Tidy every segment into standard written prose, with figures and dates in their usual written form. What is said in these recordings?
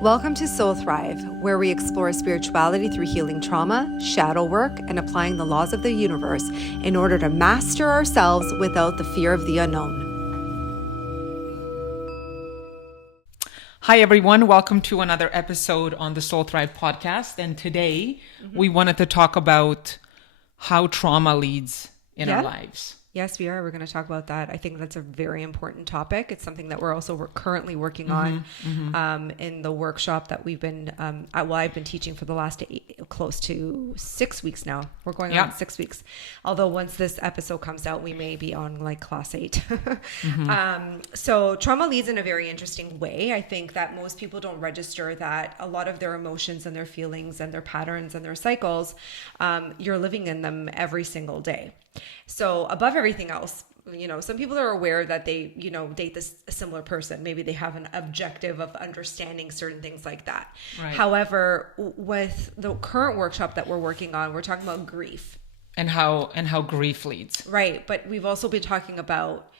Welcome to Soul Thrive, where we explore spirituality through healing trauma, shadow work, and applying the laws of the universe in order to master ourselves without the fear of the unknown. Hi, everyone. Welcome to another episode on the Soul Thrive podcast. And today we wanted to talk about how trauma leads in our lives. Yes, we are. We're going to talk about that. I think that's a very important topic. It's something that we're also currently working on in the workshop that we've been, I've been teaching for the last close to 6 weeks now. We're going on 6 weeks. Although once this episode comes out, we may be on like class 8. So trauma leads in a very interesting way. I think that most people don't register that a lot of their emotions and their feelings and their patterns and their cycles, you're living in them every single day. So above everything else, some people are aware that they, date a similar person. Maybe they have an objective of understanding certain things like that. Right. However, with the current workshop that we're working on, we're talking about grief. And how grief leads. Right. But we've also been talking about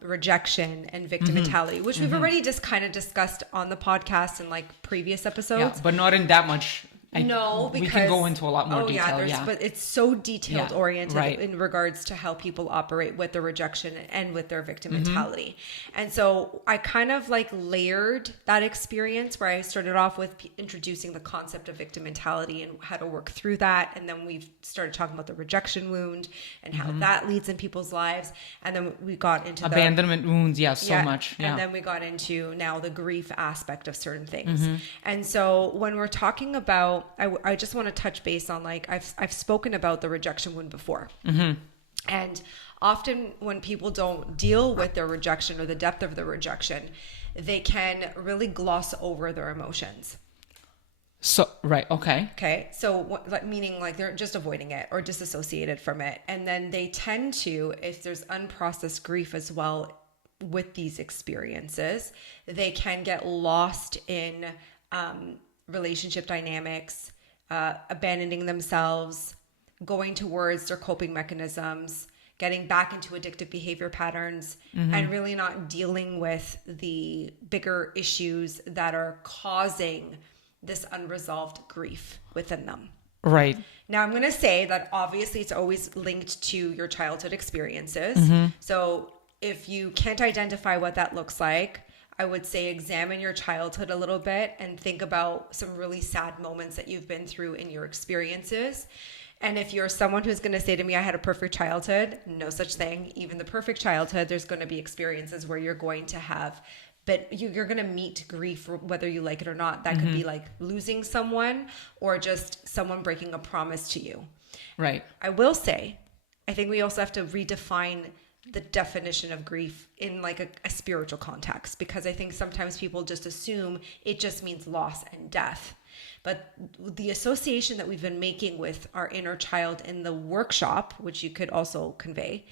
rejection and victim mentality, which we've already just kind of discussed on the podcast in like previous episodes. Yeah, but not in that much. Because we can go into a lot more detail. But it's so detailed oriented in regards to how people operate with the rejection and with their victim mentality. And so I kind of like layered that experience where I started off with introducing the concept of victim mentality and how to work through that. And then we've started talking about the rejection wound and how that leads in people's lives. And then we got into abandonment wounds. So much. Yeah. And then we got into now the grief aspect of certain things. And so when we're talking about, I just want to touch base on like I've spoken about the rejection wound before, and often when people don't deal with their rejection or the depth of the rejection, they can really gloss over their emotions. So okay. So meaning like they're just avoiding it or disassociated from it, and then they tend to, if there's unprocessed grief as well with these experiences, they can get lost in relationship dynamics, abandoning themselves, going towards their coping mechanisms, getting back into addictive behavior patterns, and really not dealing with the bigger issues that are causing this unresolved grief within them. Right. Now, I'm going to say that obviously it's always linked to your childhood experiences. So if you can't identify what that looks like, I would say examine your childhood a little bit and think about some really sad moments that you've been through in your experiences. And if you're someone who's going to say to me, I had a perfect childhood, no such thing. Even the perfect childhood, there's going to be experiences where you're going to have, but you're going to meet grief whether you like it or not. That could be like losing someone or just someone breaking a promise to you. Right. I will say, I think we also have to redefine the definition of grief in like a spiritual context, because I think sometimes people just assume it just means loss and death. But the association that we've been making with our inner child in the workshop, which you could also convey,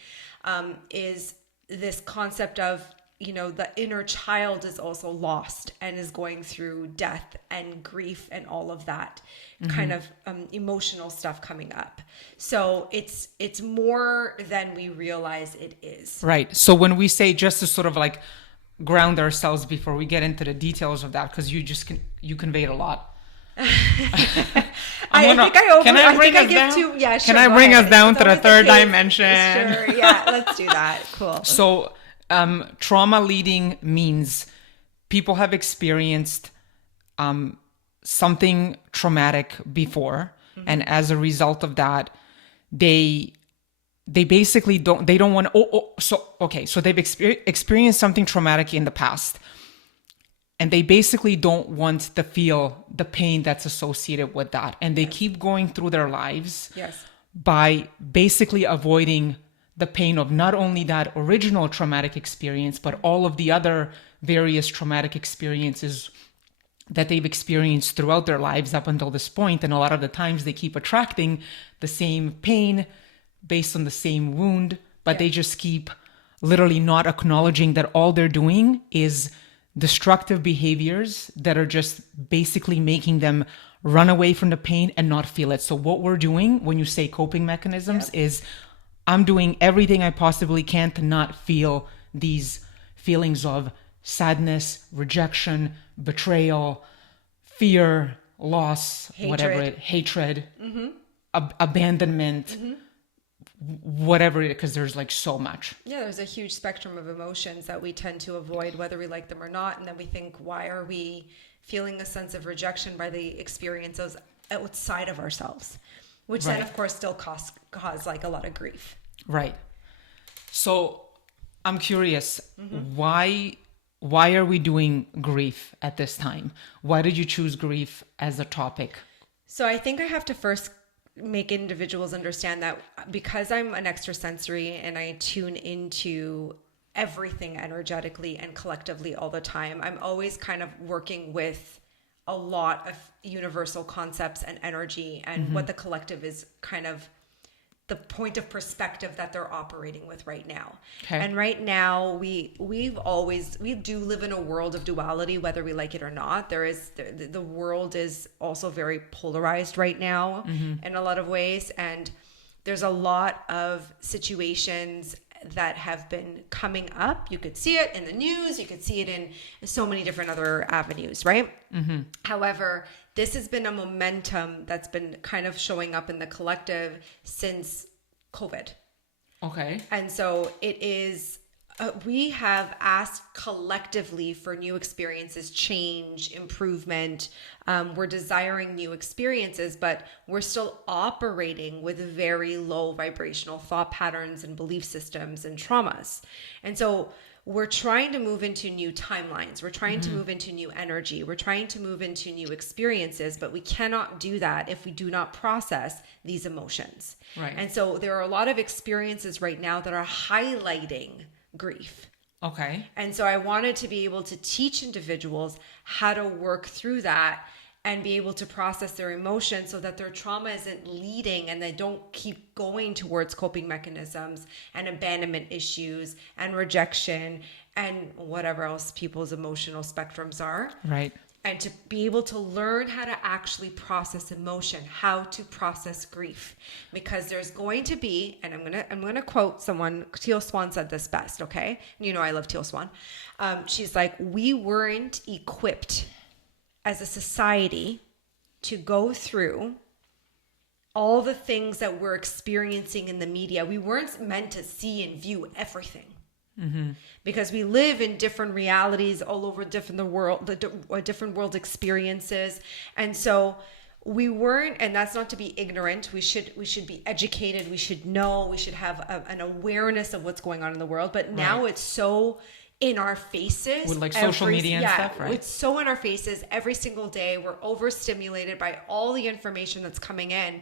is this concept of, the inner child is also lost and is going through death and grief and all of that kind of emotional stuff coming up. So it's more than we realize it is. Right. So when we say, just to sort of like ground ourselves before we get into the details of that, because you conveyed a lot. Can I bring us down to the third dimension? Sure. Yeah, let's do that. Cool. So trauma leading means people have experienced something traumatic before, and as a result of that, they basically don't want to. So they've experienced something traumatic in the past, and they basically don't want to feel the pain that's associated with that, and they keep going through their lives by basically avoiding the pain of not only that original traumatic experience, but all of the other various traumatic experiences that they've experienced throughout their lives up until this point. And a lot of the times they keep attracting the same pain based on the same wound, but they just keep literally not acknowledging that all they're doing is destructive behaviors that are just basically making them run away from the pain and not feel it. So what we're doing when you say coping mechanisms is I'm doing everything I possibly can to not feel these feelings of sadness, rejection, betrayal, fear, loss, Hatred. hatred, abandonment, whatever it is, because there's like so much. Yeah, there's a huge spectrum of emotions that we tend to avoid, whether we like them or not. And then we think, why are we feeling a sense of rejection by the experiences outside of ourselves? Which then, of course, still cause like a lot of grief. Right. So I'm curious, why are we doing grief at this time? Why did you choose grief as a topic? So I think I have to first make individuals understand that because I'm an extrasensory and I tune into everything energetically and collectively all the time, I'm always kind of working with a lot of universal concepts and energy and what the collective is kind of the point of perspective that they're operating with right now. Okay. And right now we do live in a world of duality, whether we like it or not. The world is also very polarized right now in a lot of ways. And there's a lot of situations that have been coming up. You could see it in the news. You could see it in so many different other avenues, right? However, this has been a momentum that's been kind of showing up in the collective since COVID. Okay. And so it is, we have asked collectively for new experiences, change, improvement. We're desiring new experiences, but we're still operating with very low vibrational thought patterns and belief systems and traumas. And so we're trying to move into new timelines. We're trying to move into new energy. We're trying to move into new experiences, but we cannot do that if we do not process these emotions. Right. And so there are a lot of experiences right now that are highlighting grief. Okay. And so I wanted to be able to teach individuals how to work through that and be able to process their emotions so that their trauma isn't leading and they don't keep going towards coping mechanisms and abandonment issues and rejection and whatever else people's emotional spectrums are. Right. And to be able to learn how to actually process emotion, how to process grief. Because there's going to be, and I'm gonna quote someone, Teal Swan said this best, okay? You know I love Teal Swan. She's like, we weren't equipped as a society to go through all the things that we're experiencing in the media. We weren't meant to see and view everything. Because we live in different realities all over different world experiences. And so we weren't, and that's not to be ignorant. We should be educated. We should know, we should have an awareness of what's going on in the world. But now it's so in our faces with like social media and stuff, right? It's so in our faces every single day. We're overstimulated by all the information that's coming in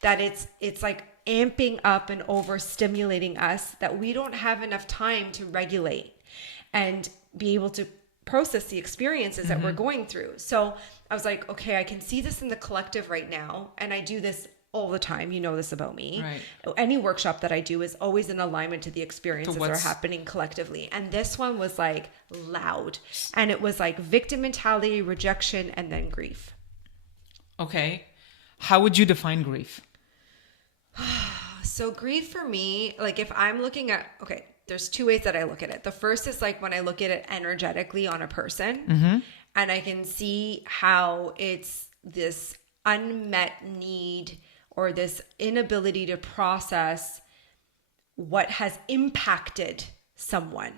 that it's like amping up and overstimulating us that we don't have enough time to regulate and be able to process the experiences that we're going through. So I was like, okay, I can see this in the collective right now. And I do this all the time. You know this about me. Right. Any workshop that I do is always in alignment to the experiences that are happening collectively. And this one was like loud. And it was like victim mentality, rejection, and then grief. Okay. How would you define grief? So grief for me, like if I'm looking at, okay, there's two ways that I look at it. The first is like when I look at it energetically on a person and I can see how it's this unmet need or this inability to process what has impacted someone.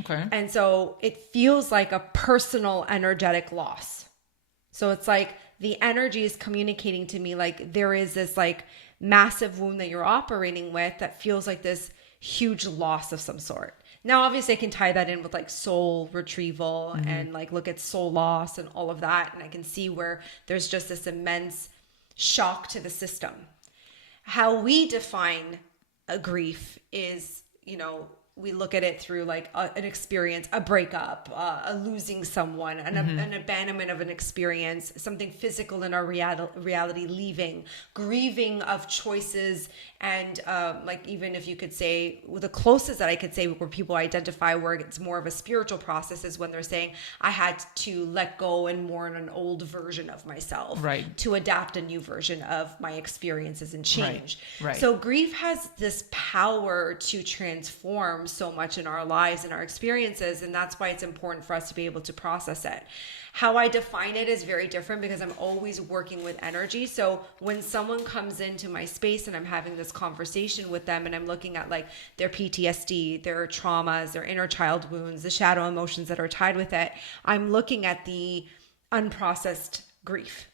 Okay. And so it feels like a personal energetic loss. So it's like the energy is communicating to me like there is this like massive wound that you're operating with that feels like this huge loss of some sort. Now, obviously I can tie that in with like soul retrieval and like look at soul loss and all of that. And I can see where there's just this immense shock to the system. How we define a grief is, you know, we look at it through like an experience, a breakup, a losing someone, an abandonment of an experience, something physical in our reality leaving, grieving of choices. And like even if you could say, well, the closest that I could say where people identify where it's more of a spiritual process is when they're saying, I had to let go and mourn an old version of myself to adapt a new version of my experiences and change. Right. So grief has this power to transform informs so much in our lives and our experiences. And that's why it's important for us to be able to process it. How I define it is very different because I'm always working with energy. So when someone comes into my space and I'm having this conversation with them and I'm looking at like their PTSD, their traumas, their inner child wounds, the shadow emotions that are tied with it, I'm looking at the unprocessed grief.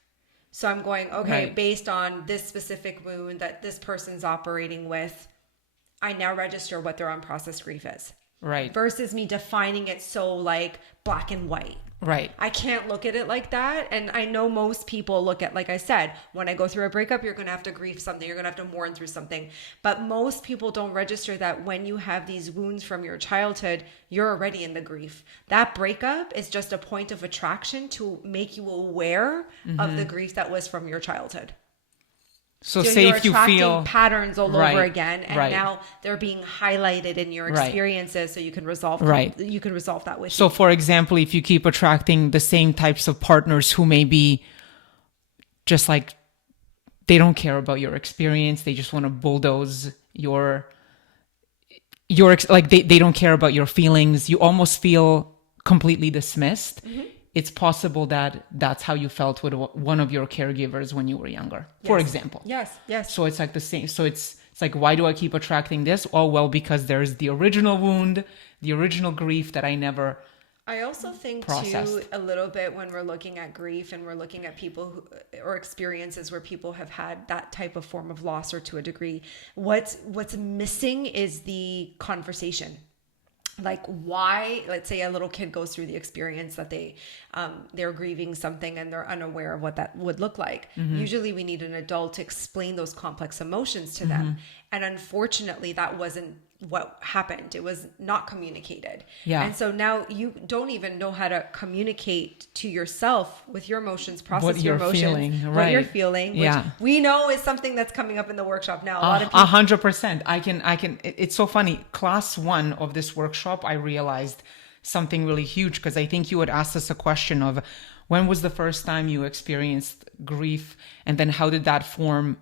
So I'm going, okay, Right. based on this specific wound that this person's operating with, I now register what their unprocessed grief is. Right. Versus me defining it so like black and white. Right. I can't look at it like that. And I know most people look at, like I said, when I go through a breakup, you're going to have to grieve something. You're going to have to mourn through something. But most people don't register that when you have these wounds from your childhood, you're already in the grief. That breakup is just a point of attraction to make you aware of the grief that was from your childhood. So So say you're if you attracting feel patterns all Right, over again, and right. now they're being highlighted in your Right. experiences, so you can resolve. Right. You can resolve that with. So, for example, if you keep attracting the same types of partners who may be just like, they don't care about your experience, they just want to bulldoze like they don't care about your feelings, you almost feel completely dismissed. It's possible that that's how you felt with one of your caregivers when you were younger, for Yes. example. Yes. Yes. So it's like the same. So it's like, why do I keep attracting this? Oh, well, because there's the original wound, the original grief that I never. I also think Processed. too, a little bit when we're looking at grief and we're looking at people who, or experiences where people have had that type of form of loss, or to a degree, what's missing is the conversation. Like, why, let's say a little kid goes through the experience that they're grieving something and they're unaware of what that would look like. Usually we need an adult to explain those complex emotions to them. And unfortunately, that wasn't what happened. It was not communicated. Yeah. And so now you don't even know how to communicate to yourself with your emotions, process What your you're emotions, feeling, what you're right. feeling, which Yeah. we know is something that's coming up in the workshop now. A lot of people 100%. I can. It's so funny. Class 1 of this workshop, I realized something really huge, because I think you had asked us a question of when was the first time you experienced grief, and then how did that form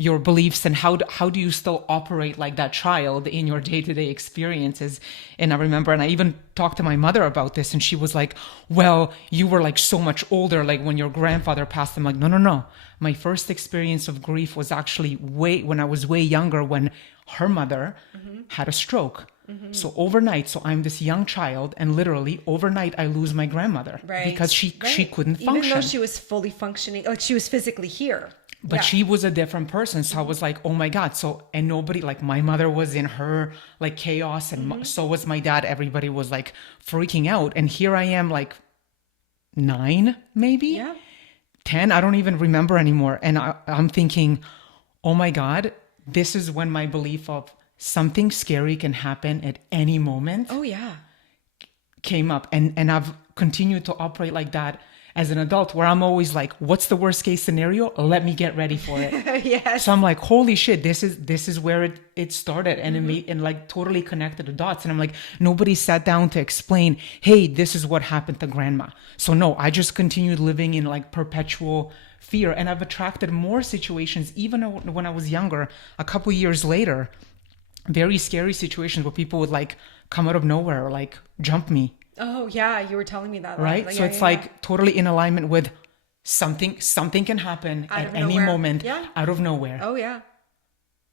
your beliefs, and how do you still operate like that child in your day-to-day experiences? And I remember, and I even talked to my mother about this, and she was like, well, you were like so much older, like when your grandfather passed. I'm like, no. My first experience of grief was actually when I was way younger, when her mother had a stroke. So overnight, so I'm this young child, and literally overnight I lose my grandmother, because she couldn't function. Even though she was fully functioning, like she was physically here. But she was a different person. So I was like, oh my God. So, and nobody, like my mother was in her like chaos, and so was my dad. Everybody was like freaking out. And here I am, like 9, maybe 10. I don't even remember anymore. And I'm thinking, oh my God, this is when my belief of something scary can happen at any moment came up. And I've continued to operate like that as an adult, where I'm always like, what's the worst case scenario? Let me get ready for it. Yes. So I'm like, holy shit, this is where it started. And it made, and like totally connected the dots. And I'm like, nobody sat down to explain, hey, this is what happened to grandma. So no, I just continued living in like perpetual fear. And I've attracted more situations, even when I was younger, a couple years later, very scary situations where people would like come out of nowhere or like jump me. Oh yeah, you were telling me that. Right? Like, So it's like totally in alignment with something can happen at any moment out of nowhere. Oh yeah.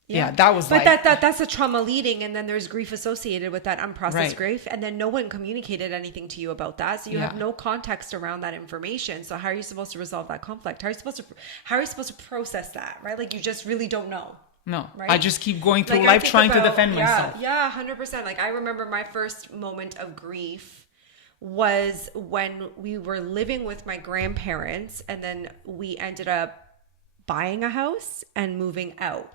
Yeah, that was but like... that's a trauma leading, and then there's grief associated with that unprocessed Right. grief, and then no one communicated anything to you about that, so you have no context around that information. So how are you supposed to resolve that conflict? How are you supposed to process that, right? Like you just really don't know. No, right? I just keep going through Like, life trying to defend myself. Yeah, 100%. Like I remember my first moment of grief was when we were living with my grandparents, and then we ended up buying a house and moving out.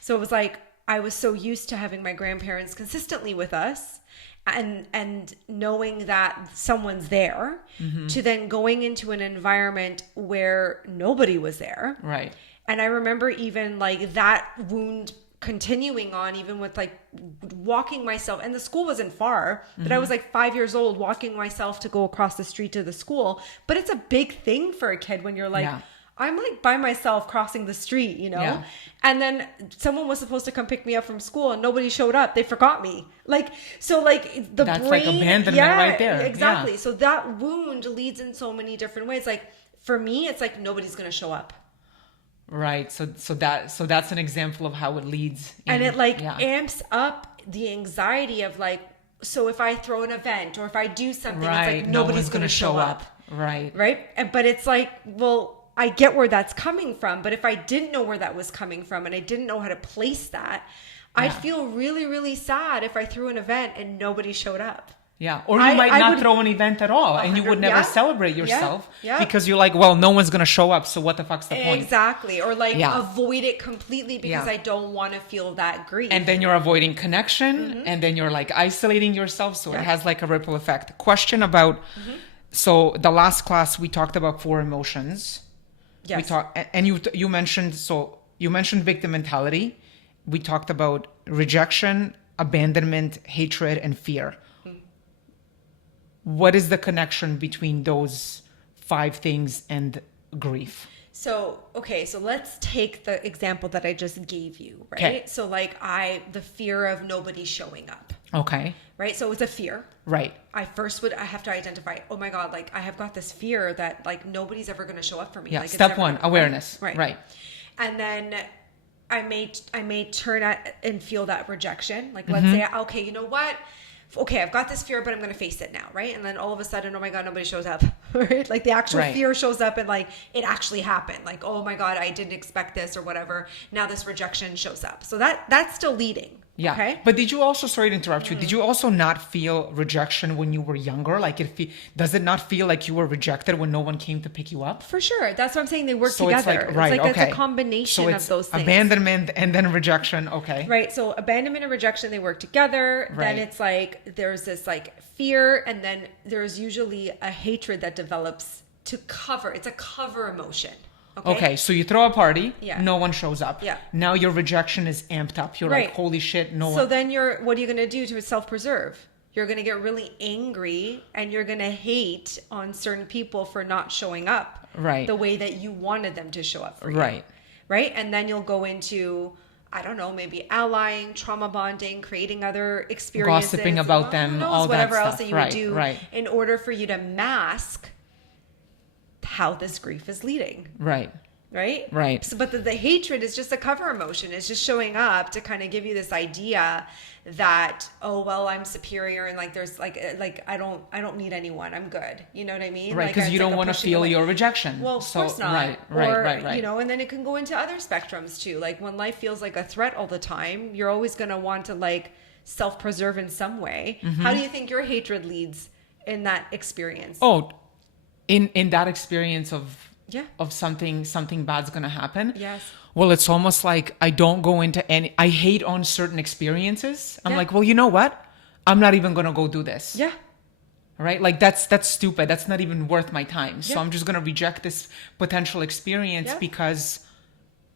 So it was like I was so used to having my grandparents consistently with us, and knowing that someone's there, to then going into an environment where nobody was there. Right. And I remember even like that wound continuing on, even with like walking myself, and the school wasn't far, but I was like 5 years old walking myself to go across the street to the school. But it's a big thing for a kid when you're like, I'm like by myself crossing the street, you know? Yeah. And then someone was supposed to come pick me up from school and nobody showed up. They forgot me. Like, so like the That's brain. like abandonment right there. Exactly. Yeah. So that wound leads in so many different ways. Like for me, it's like nobody's going to show up. Right. So that's an example of how it leads. And it like amps up the anxiety of like, so if I throw an event or if I do something, right. it's like nobody's going to show up. Right. Right. But it's like, well, I get where that's coming from. But if I didn't know where that was coming from and I didn't know how to place that, I'd feel really, really sad if I threw an event and nobody showed up. Yeah. Or you might not throw an event at all and you would never celebrate yourself because you're like, well, no one's going to show up. So what the fuck's the point? Exactly. Or like avoid it completely because I don't want to feel that grief. And then you're avoiding connection and then you're like isolating yourself. So it has like a ripple effect. Question about, so the last class we talked about 4 emotions. Yes. We talked, and you mentioned victim mentality. We talked about rejection, abandonment, hatred, and fear. What is the connection between those 5 things and grief? So let's take the example that I just gave you, right? Okay. So like the fear of nobody showing up. Okay. Right? So it's a fear. Right. I have to identify, oh my God, like I have got this fear that like nobody's ever going to show up for me. Yeah. Like, Step 1, awareness. Right. And then I may turn at and feel that rejection. Like let's say, okay, you know what? Okay, I've got this fear, but I'm going to face it now, right? And then all of a sudden, oh my God, nobody shows up, right? Like the actual fear shows up and like it actually happened. Like, oh my God, I didn't expect this or whatever. Now this rejection shows up. So that's still leading. Yeah. Okay. But did you also, sorry to interrupt you, did you also not feel rejection when you were younger? Like does it not feel like you were rejected when no one came to pick you up? For sure. That's what I'm saying. They work together. It's like, it's a combination of those things. Abandonment and then rejection. Okay. Right. So abandonment and rejection, they work together. Right. Then it's like, there's this like fear. And then there's usually a hatred that develops to cover. It's a cover emotion. Okay, so you throw a party, no one shows up. Yeah. Now your rejection is amped up. You're like, holy shit, no one. So then what are you going to do to self-preserve? You're going to get really angry and you're going to hate on certain people for not showing up the way that you wanted them to show up for you. Right? And then you'll go into, I don't know, maybe allying, trauma bonding, creating other experiences. Gossiping about them, all that whatever stuff. Else that you would do in order for you to mask how this grief is leading. Right. So, but the hatred is just a cover emotion. It's just showing up to kind of give you this idea that, oh, well, I'm superior. And like, there's like, I don't need anyone. I'm good. You know what I mean? Right. Because you don't want to feel your rejection. Well, of course not. Right. You know, and then it can go into other spectrums too. Like when life feels like a threat all the time, you're always going to want to like self-preserve in some way. How do you think your hatred leads in that experience? Oh, in that experience of something bad's gonna happen. Yes. Well, it's almost like I don't go into I hate on certain experiences. I'm like, well, you know what? I'm not even gonna go do this. Yeah. Right? Like that's stupid. That's not even worth my time. So I'm just gonna reject this potential experience because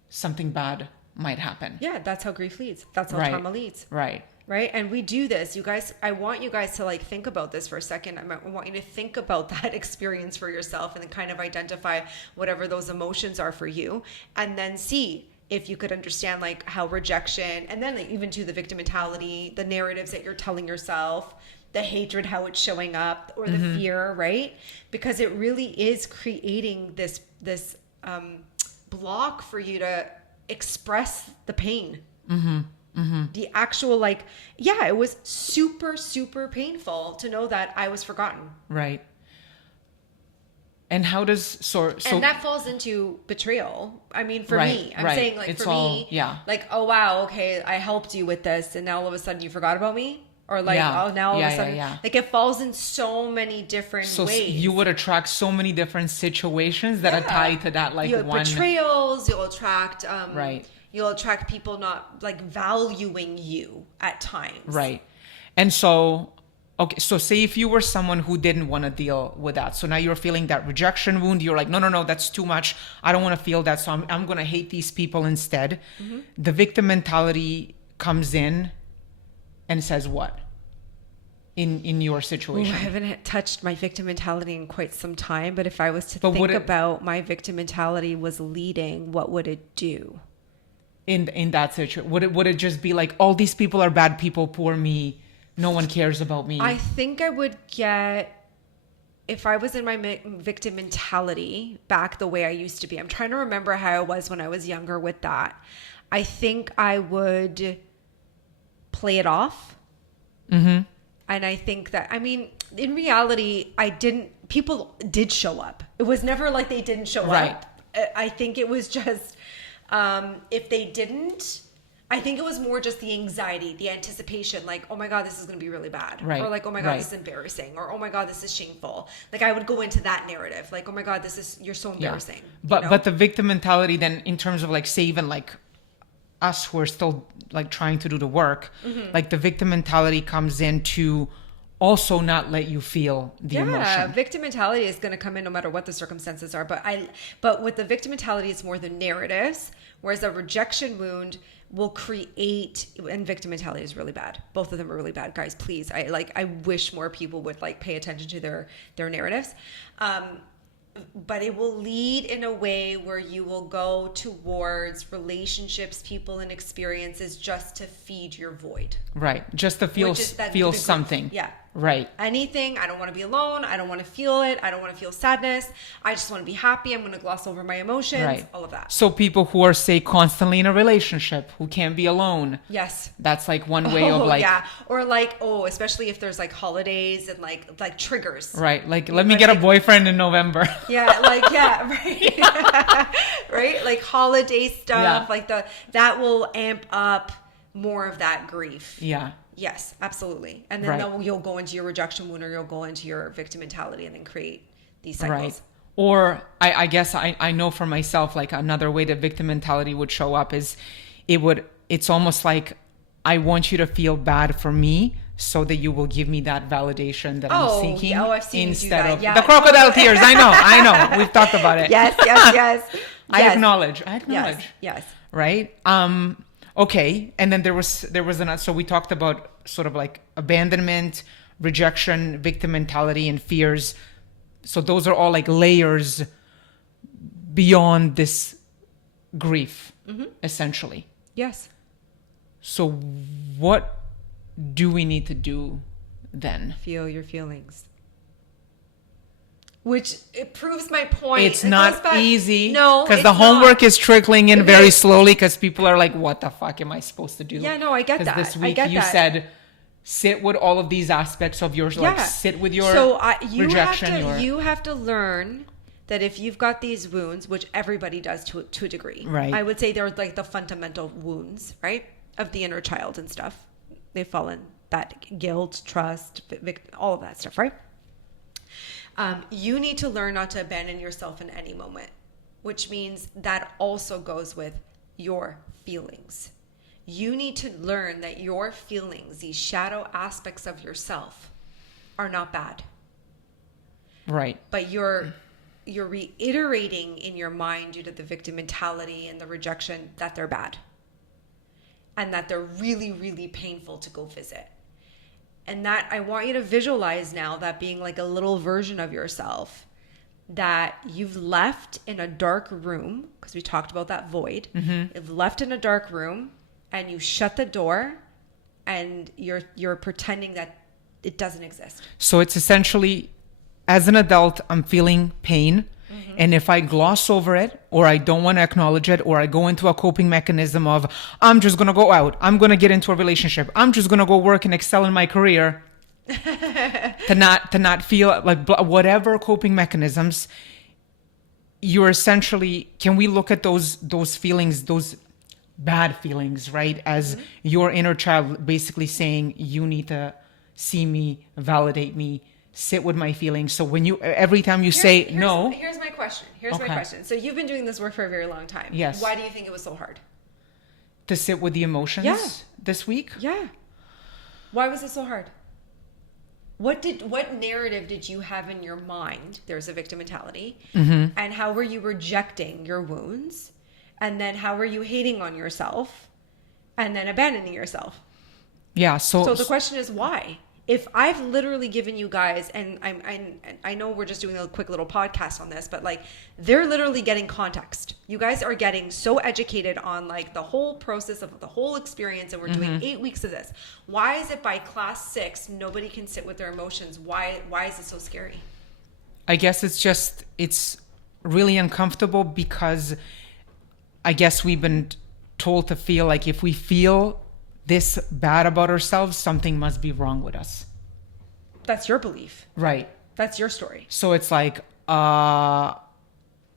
something bad might happen. Yeah, that's how grief leads. That's how trauma leads. Right. And we do this, you guys. I want you guys to like think about this for a second. I want you to think about that experience for yourself and then kind of identify whatever those emotions are for you. And then see if you could understand like how rejection and then like, even to the victim mentality, the narratives that you're telling yourself, the hatred, how it's showing up or the fear, right? Because it really is creating this block for you to express the pain. The actual it was super, super painful to know that I was forgotten. Right. And how does and that falls into betrayal. I mean, for me, I'm saying like it's for me, like, oh wow, okay, I helped you with this, and now all of a sudden you forgot about me, or like, oh now all of a sudden, like it falls in so many different ways. You would attract so many different situations that are tied to that, like one betrayals. You'll attract, You'll attract people not like valuing you at times. Right. And so, okay, so say if you were someone who didn't want to deal with that. So now you're feeling that rejection wound. You're like, no, that's too much. I don't want to feel that. So I'm going to hate these people instead. The victim mentality comes in and says what? in your Ooh, situation? I haven't touched my victim mentality in quite some time, but if I was to But think would it- about my victim mentality was leading, what would it do? In that situation, would it just be like, all these people are bad people, poor me, no one cares about me? I think I would get, if I was in my victim mentality back the way I used to be. I'm trying to remember how I was when I was younger with that. I think I would play it off. Mm-hmm. And I think that, I mean, in reality, people did show up. It was never like they didn't show Right. up. I think it was just, if they didn't, I think it was more just the anxiety, the anticipation, like, oh my God, this is going to be really bad. Right. Or like, oh my God, Right. this is embarrassing. Or, oh my God, this is shameful. Like, I would go into that narrative. Like, oh my God, you're so embarrassing. But you know? but the victim mentality then, in terms of like, say, even like us who are still like trying to do the work, like the victim mentality comes in to also not let you feel the emotion. Victim mentality is going to come in no matter what the circumstances are. But with the victim mentality, it's more the narratives, whereas a rejection wound will create, and victim mentality is really bad. Both of them are really bad, guys. Please, I wish more people would like pay attention to their narratives. But it will lead in a way where you will go towards relationships, people, and experiences just to feed your void. Right. Just to feel Which is that feel the grief. something. Yeah. Right. Anything. I don't want to be alone. I don't want to feel it. I don't want to feel sadness. I just want to be happy. I'm going to gloss over my emotions. Right. All of that. So people who are, say, constantly in a relationship, who can't be alone. Yes. That's like one way of like. Yeah. Or like, especially if there's like holidays and like triggers. Right. Like, let me get a boyfriend in November. Yeah. Right. Right. Like holiday stuff. Yeah. Like that will amp up more of that grief. Yeah. Yes, absolutely. And then Right. you'll go into your rejection wound, or you'll go into your victim mentality and then create these cycles. Right. Or I guess I know for myself, like another way that victim mentality would show up is it's almost like, I want you to feel bad for me so that you will give me that validation that I'm seeking. Yeah. I've seen instead you do of that. Yeah. the crocodile tears. I know. We've talked about it. Yes. I acknowledge. Yes. Right. Okay. And then there was another, so we talked about sort of like abandonment, rejection, victim mentality, and fears. So those are all like layers beyond this grief, essentially. Yes. So what do we need to do then? Feel your feelings. Which it proves my point. It's not easy. No, because it's the homework not. is trickling in very slowly, because people are like, what the fuck am I supposed to do? Yeah, no, I get that. Because this I week get you that. said, sit with all of these aspects of yours, like sit with your rejection. You have to learn that if you've got these wounds, which everybody does to a degree, Right. I would say they're like the fundamental wounds, right, of the inner child and stuff. They fall in that guilt, trust, all of that stuff, right? You need to learn not to abandon yourself in any moment, which means that also goes with your feelings. You need to learn that your feelings, these shadow aspects of yourself, are not bad. Right. But you're reiterating in your mind, due to the victim mentality and the rejection, that they're bad. And that they're really, really painful to go visit. And that I want you to visualize now that being like a little version of yourself that you've left in a dark room, because we talked about that void. You've left in a dark room and you shut the door and you're pretending that it doesn't exist. So it's essentially, as an adult, I'm feeling pain. And if I gloss over it, or I don't want to acknowledge it, or I go into a coping mechanism of, I'm just going to go out, I'm going to get into a relationship, I'm just going to go work and excel in my career, to not feel like whatever coping mechanisms, you're essentially, can we look at those feelings, those bad feelings, right, as your inner child basically saying, you need to see me, validate me, sit with my feelings. So when every time you say no. Here's my question. My question. So you've been doing this work for a very long time. Yes. Why do you think it was so hard? To sit with the emotions this week? Yeah. Why was it so hard? What narrative did you have in your mind? There's a victim mentality. And how were you rejecting your wounds? And then how were you hating on yourself? And then abandoning yourself? Yeah. So the question is why? if I've literally given you guys, and I know we're just doing a quick little podcast on this, but like they're literally getting context. You guys are getting so educated on like the whole process of the whole experience, and we're doing 8 weeks of this. Why is it by class 6 nobody can sit with their emotions? Why is it so scary? I guess it's really uncomfortable because I guess we've been told to feel like if we feel this bad about ourselves, something must be wrong with us. That's your belief. Right. That's your story. So it's like, wow,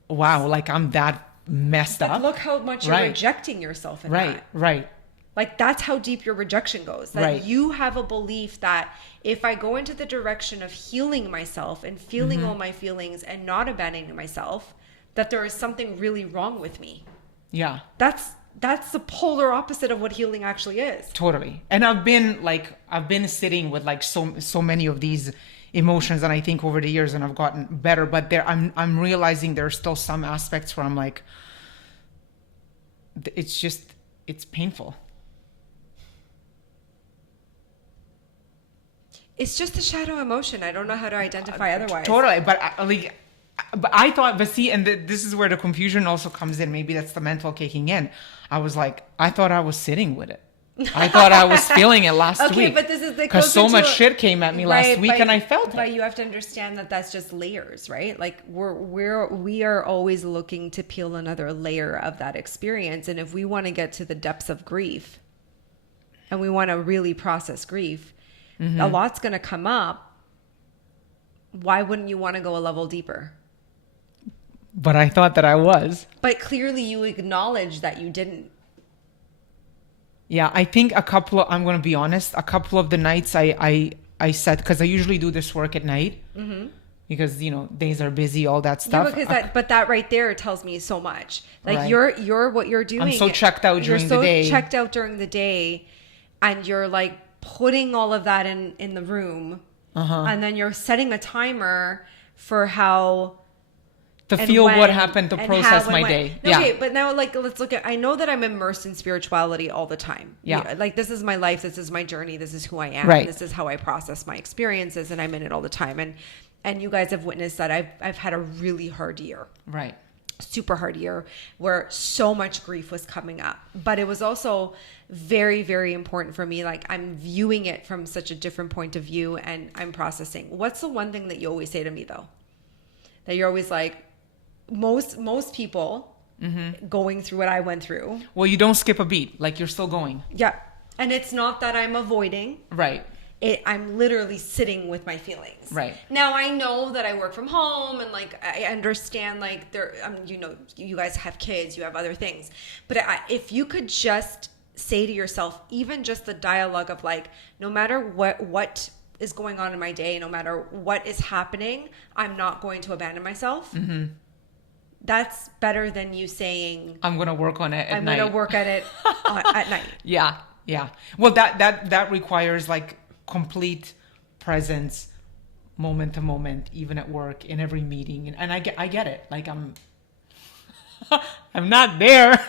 like I'm that messed up. Look how much you're rejecting yourself in that. Right. Like that's how deep your rejection goes. That you have a belief that if I go into the direction of healing myself and feeling all my feelings and not abandoning myself, that there is something really wrong with me. Yeah. That's the polar opposite of what healing actually is. Totally. And I've been sitting with like so many of these emotions, and I think over the years, and I've gotten better, but I'm realizing there are still some aspects where I'm like, it's painful. It's just a shadow emotion. I don't know how to identify otherwise. Totally. But I thought, this is where the confusion also comes in. Maybe that's the mental kicking in. I was like, I thought I was sitting with it. I thought I was feeling it last week. Okay, but this is because so much shit came at me last week, and I felt it. But you have to understand that that's just layers, right? Like we are always looking to peel another layer of that experience, and if we want to get to the depths of grief, and we want to really process grief, a lot's going to come up. Why wouldn't you want to go a level deeper? But I thought that I was. But clearly you acknowledge that you didn't. Yeah, I think I'm going to be honest, a couple of the nights I said, because I usually do this work at night, because, days are busy, all that stuff. Yeah, but that right there tells me so much. Like you're what you're doing. I'm so checked out during the day. You're so checked out during the day, and you're like putting all of that in the room, and then you're setting a timer for how... to feel what happened, to process my day. Okay, but now let's look at, I know that I'm immersed in spirituality all the time. Yeah. Like this is my life, this is my journey, this is who I am, right. This is how I process my experiences, and I'm in it all the time. And you guys have witnessed that I've had a really hard year. Right. Super hard year where so much grief was coming up. But it was also very, very important for me. Like I'm viewing it from such a different point of view, and I'm processing. What's the one thing that you always say to me though? That you're always like, most people going through what I went through. Well, you don't skip a beat. Like you're still going. Yeah. And it's not that I'm avoiding. Right. I'm literally sitting with my feelings. Right. Now I know that I work from home, and like I understand like you guys have kids, you have other things. But if you could just say to yourself, even just the dialogue of like, no matter what is going on in my day, no matter what is happening, I'm not going to abandon myself. That's better than you saying, I'm going to work on it at night. I'm going to work at it at night. Yeah. Well, that requires like complete presence, moment to moment, even at work, in every meeting. And I get it. Like I'm not there.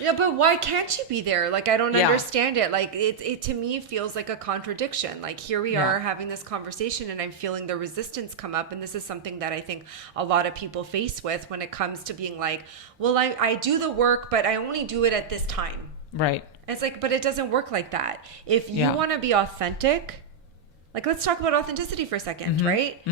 Yeah, but why can't you be there? Like, I don't understand it. Like, it to me feels like a contradiction. Like, here we are having this conversation, and I'm feeling the resistance come up. And this is something that I think a lot of people face with when it comes to being like, well, I do the work, but I only do it at this time. Right. And it's like, but it doesn't work like that. If you want to be authentic, like, let's talk about authenticity for a second, right?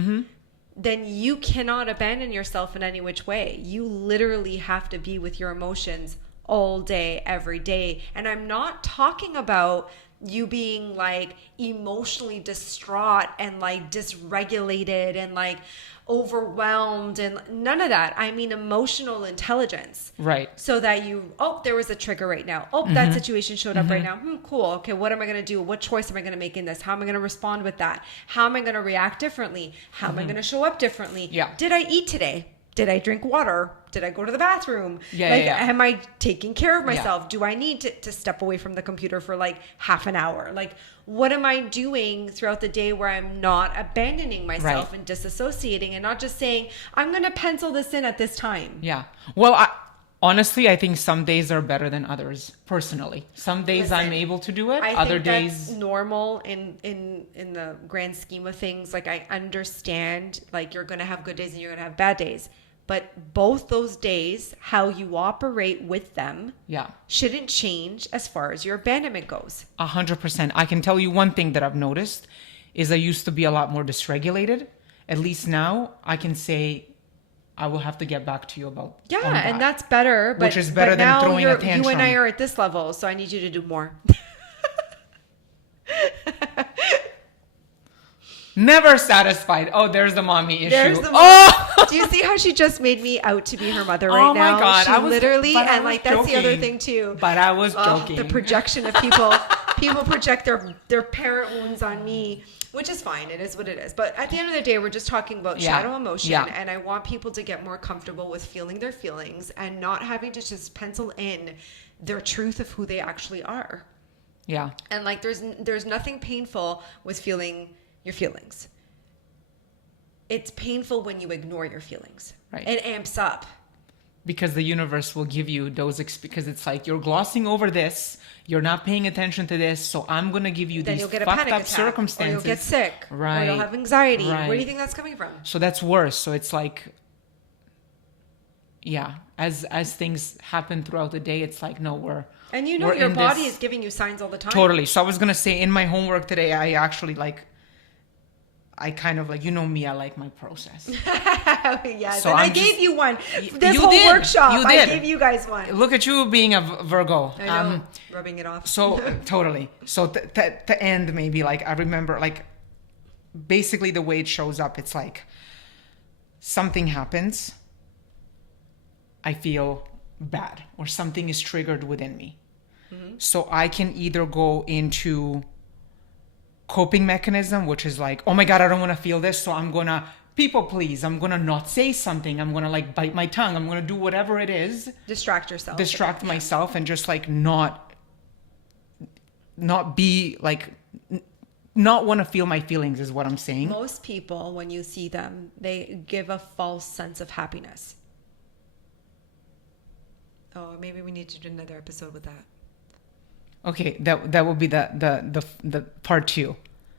Then you cannot abandon yourself in any which way. You literally have to be with your emotions all day, every day. And I'm not talking about you being like emotionally distraught and like dysregulated and like overwhelmed and none of that. I mean emotional intelligence. Right. So that there was a trigger right now. That situation showed up right now. Cool. Okay, what am I going to do? What choice am I going to make in this? How am I going to respond with that? How am I going to react differently? How am I going to show up differently? Yeah. Did I eat today? Did I drink water? Did I go to the bathroom? Am I taking care of myself? Do I need to step away from the computer for like half an hour? Like, what am I doing throughout the day where I'm not abandoning myself and disassociating and not just saying, I'm going to pencil this in at this time? Yeah. Well, Honestly, I think some days are better than others. Personally, some days I'm able to do it. Other days, that's normal in the grand scheme of things. Like, I understand, like, you're gonna have good days and you're gonna have bad days, but both those days, how you operate with them, shouldn't change as far as your abandonment goes. 100%. I can tell you one thing that I've noticed is I used to be a lot more dysregulated. At least now I can say, I will have to get back to you about that. And that's better. But, which is better than throwing a tantrum. You and I are at this level, so I need you to do more. Never satisfied. Oh, there's the mommy issue. Do you see how she just made me out to be her mother right now? Oh my God. She literally, and like that's joking. the other thing too. But I was joking. The projection of people. People project their parent wounds on me, which is fine. It is what it is. But at the end of the day, we're just talking about shadow emotion. And I want people to get more comfortable with feeling their feelings and not having to just pencil in their truth of who they actually are. Yeah. And like there's nothing painful with feeling your feelings. It's painful when you ignore your feelings. Right. It amps up. Because the universe will give you those, because it's like you're glossing over this, you're not paying attention to this, so I'm going to give you these fucked up circumstances. Or you'll get sick. Right. Or you'll have anxiety. Right. Where do you think that's coming from? So that's worse. So it's like, as things happen throughout the day, it's like, no, and you know your body is giving you signs all the time. Totally. So I was going to say, in my homework today, I actually I kind of you know me, I like my process. Yes, so and I gave you one. This whole workshop, I gave you guys one. Look at you being a Virgo. I know, rubbing it off. So totally. So to end, maybe I remember basically the way it shows up, it's like something happens, I feel bad, or something is triggered within me. Mm-hmm. So I can either go into coping mechanism, which is like, oh my God, I don't want to feel this, so I'm gonna people please, I'm gonna not say something, I'm gonna bite my tongue, I'm gonna do whatever it is, distract myself, and just not be not want to feel my feelings, is what I'm saying. Most people, when you see them, they give a false sense of happiness. Oh, maybe we need to do another episode with that. Okay, that will be the part 2.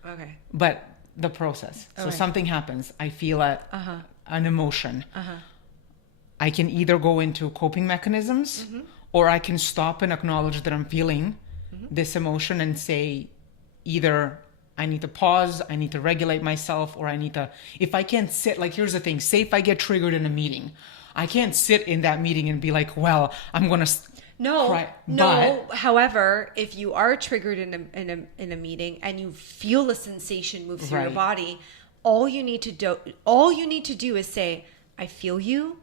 Okay. But the process. So something happens. I feel an emotion. I can either go into coping mechanisms, or I can stop and acknowledge that I'm feeling this emotion and say, either I need to pause, I need to regulate myself, or I need to, if I can't sit, here's the thing, say if I get triggered in a meeting, I can't sit in that meeting and be like, well, I'm going to... No. However, if you are triggered in a meeting and you feel a sensation move through your body, all you need to do is say, "I feel you.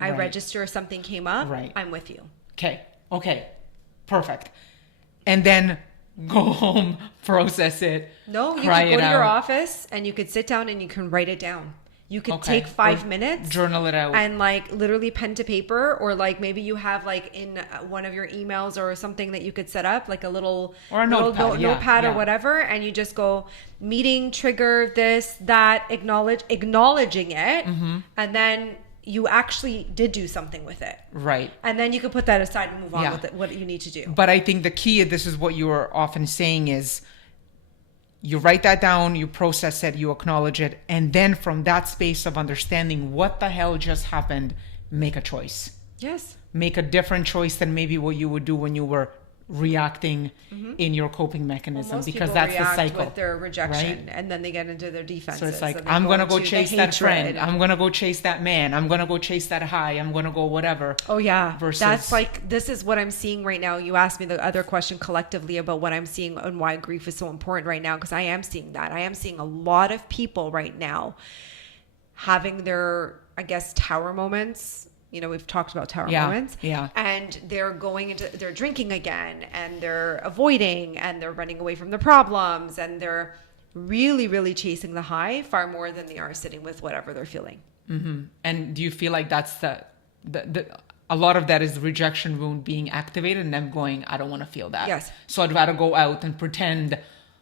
I register something came up. I'm with you." Okay. Perfect. And then go home, process it. No, you can go to your office and you could sit down and you can write it down. You could take 5 minutes, journal it out, and literally pen to paper, or maybe you have in one of your emails or something that you could set up, a little or a notepad or whatever, and you just go meeting, trigger, this, that, acknowledging it, and then you actually did do something with it, right? And then you can put that aside and move on with it, what you need to do. But I think the key, this is what you are often saying, is you write that down, you process it, you acknowledge it, and then from that space of understanding what the hell just happened, make a choice. Yes. Make a different choice than maybe what you would do when you were reacting in your coping mechanism, because that's the cycle with their rejection, and then they get into their defenses. So it's I'm going to go chase that friend, I'm going to go chase that man, I'm going to go chase that high, I'm going to go whatever. Oh yeah. Versus, that's this is what I'm seeing right now. You asked me the other question collectively about what I'm seeing and why grief is so important right now, because I am seeing that. I am seeing a lot of people right now having their, I guess, tower moments. We've talked about tower moments. Yeah. And they're they're drinking again, and they're avoiding, and they're running away from the problems, and they're really, really chasing the high far more than they are sitting with whatever they're feeling. Mm-hmm. And do you feel like that's the a lot of that is the rejection wound being activated, and them going, I don't want to feel that. Yes. So I'd rather go out and pretend.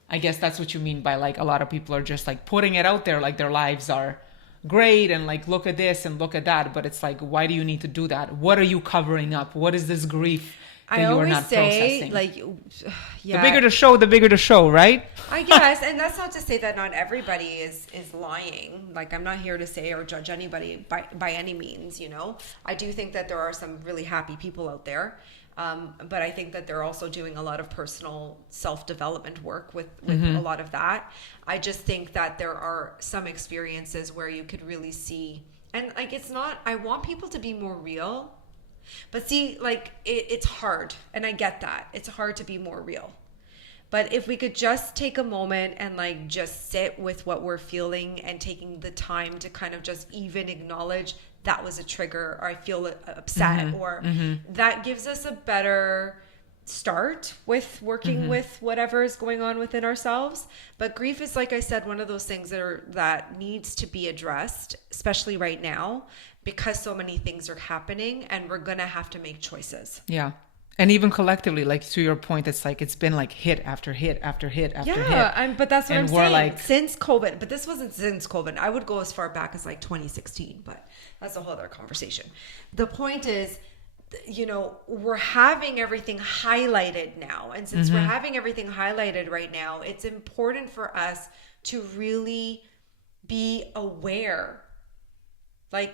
I guess that's what you mean by a lot of people are just putting it out there, their lives are great and like look at this and look at that, but it's like, why do you need to do that? What are you covering up? What is this grief that you are not processing? Like, yeah, the bigger the show, right? I guess. And that's not to say that not everybody is lying. Like, I'm not here to say or judge anybody by any means, you know. I do think that there are some really happy people out there. But I think that they're also doing a lot of personal self-development work with a lot of that. I just think that there are some experiences where you could really see, and like, it's not, I want people to be more real, but see, like, it's hard. And I get that. It's hard to be more real. But if we could just take a moment and like just sit with what we're feeling and taking the time to kind of just even acknowledge that was a trigger, or I feel upset, or that gives us a better start with working with whatever is going on within ourselves. But grief is, like I said, one of those things that needs to be addressed, especially right now, because so many things are happening and we're going to have to make choices. Yeah. And even collectively, like, to your point, it's like, it's been like hit after hit after hit after hit. Yeah, but that's what I'm saying. Like, since COVID, but this wasn't since COVID. I would go as far back as like 2016, but that's a whole other conversation. The point is, you know, we're having everything highlighted now. And since we're having everything highlighted right now, it's important for us to really be aware, like,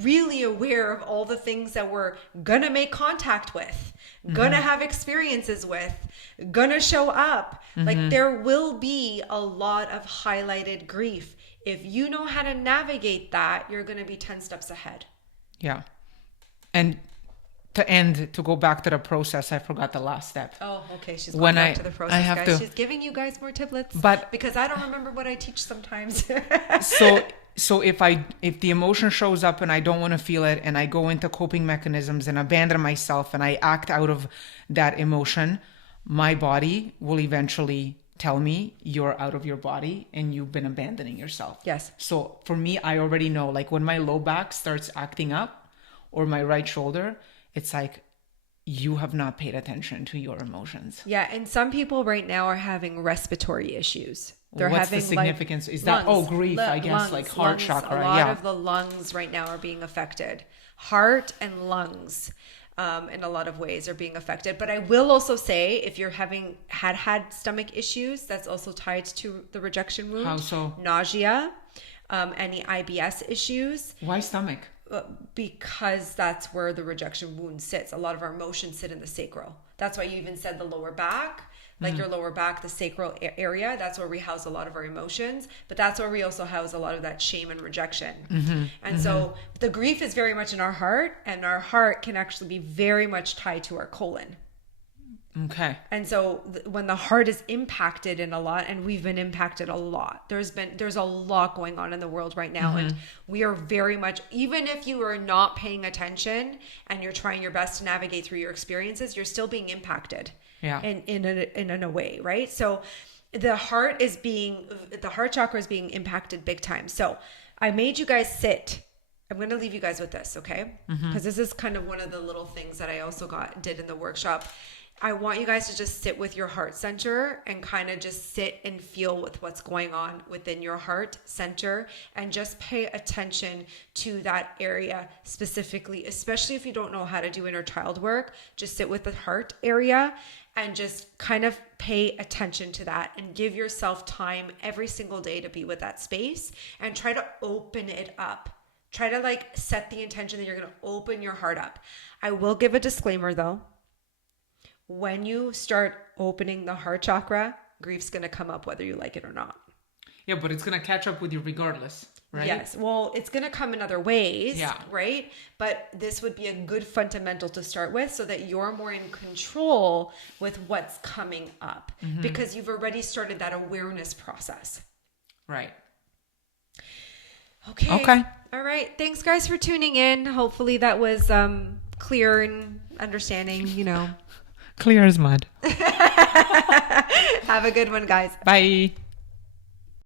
really aware of all the things that we're gonna make contact with, gonna have experiences with, gonna show up. Like, there will be a lot of highlighted grief. If you know how to navigate that, you're gonna be 10 steps ahead. Yeah. And to go back to the process, I forgot the last step. Oh, okay. She's going back to the process, guys. She's giving you guys more tiplets, but because I don't remember what I teach sometimes. So if the emotion shows up and I don't want to feel it, and I go into coping mechanisms and abandon myself and I act out of that emotion, my body will eventually tell me you're out of your body and you've been abandoning yourself. Yes. So for me, I already know, like, when my low back starts acting up, or my right shoulder, it's like, you have not paid attention to your emotions. Yeah. And some people right now are having respiratory issues. They're What's having, the significance? like, Is that, lungs, grief, I guess, lungs, like heart lungs, chakra. A lot of the lungs right now are being affected. Heart and lungs, in a lot of ways, are being affected. But I will also say, if you're had stomach issues, that's also tied to the rejection wound. How so? Nausea, any IBS issues. Why stomach? Because that's where the rejection wound sits. A lot of our emotions sit in the sacral. That's why you even said the lower back. Like, your lower back, the sacral area, that's where we house a lot of our emotions, but that's where we also house a lot of that shame and rejection. So the grief is very much in our heart, and our heart can actually be very much tied to our colon. Okay. And so when the heart is impacted in a lot, and we've been impacted a lot, there's a lot going on in the world right now. And we are very much, even if you are not paying attention and you're trying your best to navigate through your experiences, you're still being impacted. Yeah. In a way, right? So the heart chakra is being impacted big time. So I made you guys sit. I'm going to leave you guys with this, okay? Because this is kind of one of the little things that I also did in the workshop. I want you guys to just sit with your heart center and kind of just sit and feel with what's going on within your heart center, and just pay attention to that area specifically, especially if you don't know how to do inner child work. Just sit with the heart area and just kind of pay attention to that, and give yourself time every single day to be with that space, and try to open it up. Try to, like, set the intention that you're going to open your heart up. I will give a disclaimer though. When you start opening the heart chakra, grief's going to come up whether you like it or not. Yeah, but it's going to catch up with you regardless, right? Yes. Well, it's going to come in other ways, yeah, right? But this would be a good fundamental to start with, so that you're more in control with what's coming up, because you've already started that awareness process. Right. Okay. All right. Thanks, guys, for tuning in. Hopefully that was clear and understanding, you know. Clear as mud. Have a good one, guys. Bye.